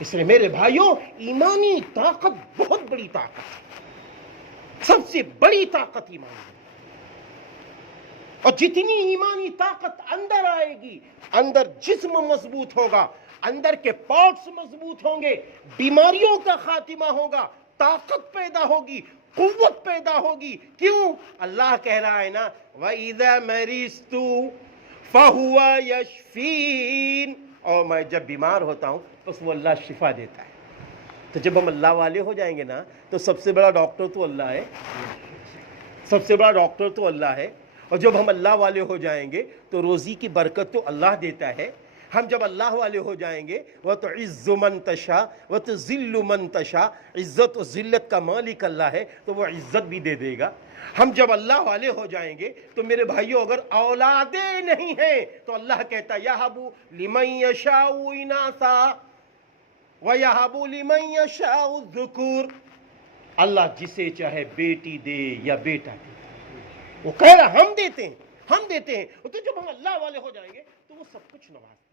اس لیے میرے بھائیوں، ایمانی طاقت بہت بڑی طاقت ہے، سب سے بڑی طاقت ایمانی ہے۔ اور جتنی ایمانی طاقت اندر آئے گی، اندر جسم مضبوط ہوگا، اندر کے پارٹس مضبوط ہوں گے، بیماریوں کا خاتمہ ہوگا، طاقت پیدا ہوگی، قوت پیدا ہوگی۔ کیوں؟ اللہ کہہ رہا ہے نا وَإِذَا مَرِضْتُ فَهُوَ يَشْفِينِ، اور میں جب بیمار ہوتا ہوں بس وہ اللہ شفا دیتا ہے۔ تو جب ہم اللہ والے ہو جائیں گے نا تو سب سے بڑا ڈاکٹر تو اللہ ہے، سب سے بڑا ڈاکٹر تو اللہ ہے۔ اور جب ہم اللہ والے ہو جائیں گے تو روزی کی برکت تو اللہ دیتا ہے۔ ہم جب اللہ والے ہو جائیں گے وَتُعِزُّ مَن تَشَاءُ وَتُذِلُّ مَن تَشَاءُ، عزت و ذلت کا مالک اللہ ہے تو وہ عزت بھی دے دے گا۔ ہم جب اللہ والے ہو جائیں گے تو میرے بھائیوں اگر اولادیں نہیں ہیں تو اللہ کہتا ہے يَهَبُ لِمَن يَشَاءُ إِنَاثًا وَيَهَبُ لِمَن يَشَاءُ الذُّكُورَ، اللہ جسے چاہے بیٹی دے یا بیٹا دے، وہ کہہ رہا ہم دیتے ہیں، ہم دیتے ہیں۔ تو جب ہم اللہ والے ہو جائیں گے تو وہ سب کچھ نوازتے ہیں۔